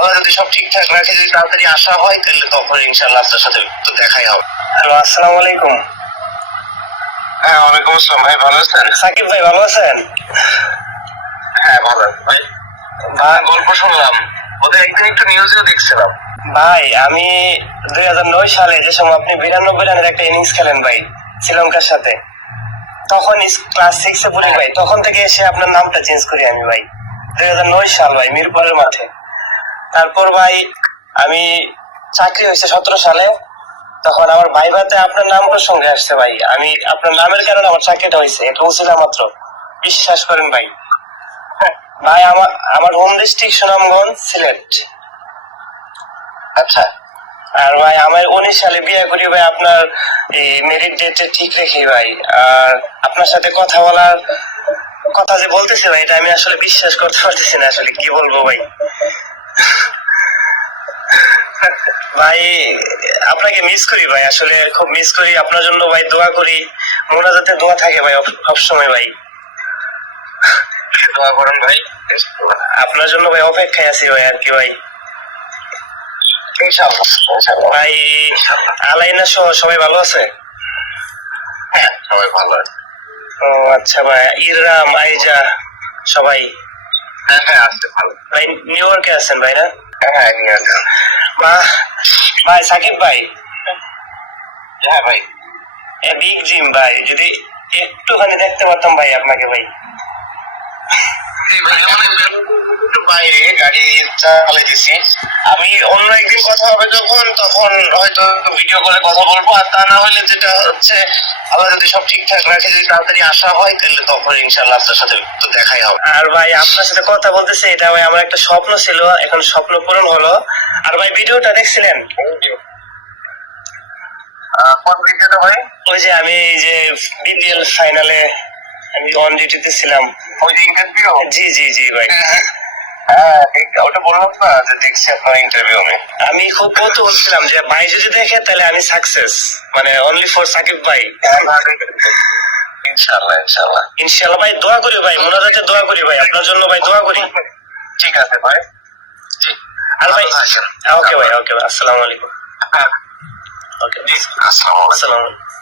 আল্লাহ যদি সব ঠিকঠাক রাখে, যদি তাড়াতাড়ি আসা হয় তাহলে তখন ইনশাল্লাহ আপনার সাথে তো দেখাই হবে। হ্যালো, আসসালামু আলাইকুম। হ্যাঁ, ওয়ালাইকুম আসসালাম। ভাই ভালো আছেন? সাকিব ভাই ভালো আছেন? হ্যাঁ ভালো ভাই। গল্প শুনলাম, ওদের একদিন একটু নিউজেও দেখছিলাম। ভাই আমি 2009 সালে যে সময় আপনি 92 রানের একটা ইনিংস খেলেন ভাই শ্রীলঙ্কার সাথে, তখন ক্লাস 6 এ পড়ি ভাই। তখন থেকে এসে আপনার নামটা চেঞ্জ করি আমি ভাই। 2009 সাল ভাই, মিরপুরের মাঠে। তারপর ভাই আমি চাকরি হয়েছে 17 সালে। তখন আমার ভাইভাতে আপনার নাম প্রসঙ্গে আসছে ভাই। আমি আপনার নামের কারণে আমার চাকরিটা হয়েছে, এটা ছিল মাত্র। বিশ্বাস করেন ভাই। ভাই আমার আমার হোম ডিস্ট্রিক্ট সুনামগঞ্জ, সিলেট। আচ্ছা। আর ভাই আমার 19 সালে বিয়ে করি ভাই, আপনার এই মেরিট ডেটে ঠিক রেখে ভাই। আর আপনার সাথে কথা বলার কথা যে বলতেছে ভাই, এটা আমি আসলে বিশ্বাস করতে পারতেছি না। আসলে কি বলবো ভাই। ভাই আপনাকে মিস করি ভাই, আসলে খুব মিস করি। আপনার জন্য ভাই দোয়া করি, মোনাজাতে দোয়া থাকে ভাই সবসময় ভাই। দোয়া করেন ভাই। আপনার জন্য ভাই অপেক্ষায় আছি ভাই, আর কি ভাই। ভাই আলাইনা সহ সবাই ভালো আছে? হ্যাঁ, সবাই ভালো আছে। ও আচ্ছা ভাই, ইররাম, আইজা সবাই? হ্যাঁ হ্যাঁ, আছে ভালো। ভাই নিউ ইয়র্কে আছেন ভাই না? হ্যাঁ, নিয়ে আছে। ভাই সাকিব ভাই। হ্যাঁ ভাই। বিগ জিম ভাই, যদি একটুখানি দেখতে পারতাম ভাই আপনাকে ভাই। বাইরে গাড়ি চালাইতেছি আমি। অন্য একদিন কথা হবে যখন, তখন হয়তো ভিডিও কলে কথা বলবো। আর তা না হলে যেটা হচ্ছে, আল্লাহ যদি সব ঠিকঠাক রাখে, যদি তাড়াতাড়ি আসা হয় তাহলে তখন ইনশাল্লাহ আপনার সাথে তো দেখাই হবে। আর ভাই আপনার সাথে কথা বলতেছে, এটা ভাই আমার একটা স্বপ্ন ছিল, এখন স্বপ্ন পূরণ হলো। আর ভাই ভিডিওটা দেখছিলেন? কোন ভিডিওটা ভাই? ওই যে আমি এই যে বিপিএল ফাইনালে আমি অন ডিউটিতে ছিলাম। ওই যে ইন্টারভিউ? জি জি জি ভাই। হ্যাঁ, ওটা বললাম না যে দেখছি আপনার ইন্টারভিউ। আমি খুব কৌতূহল ছিলাম যে ভাই যদি দেখে তাহলে আমি সাকসেস, মানে অনলি ফর সাকিব ভাই। ইনশাআল্লাহ ইনশাআল্লাহ ইনশাআল্লাহ ভাই, দোয়া করি ভাই, মোনাজাতে দোয়া করি ভাই, আপনার জন্য ভাই দোয়া করি। ঠিক আছে ভাই। আর ভাই ওকে ভাই, ওকে ভাই, আসসালামু আলাইকুম। হ্যাঁ, ওকে, আসসালামু আলাইকুম। আসসালামু আলাইকুম।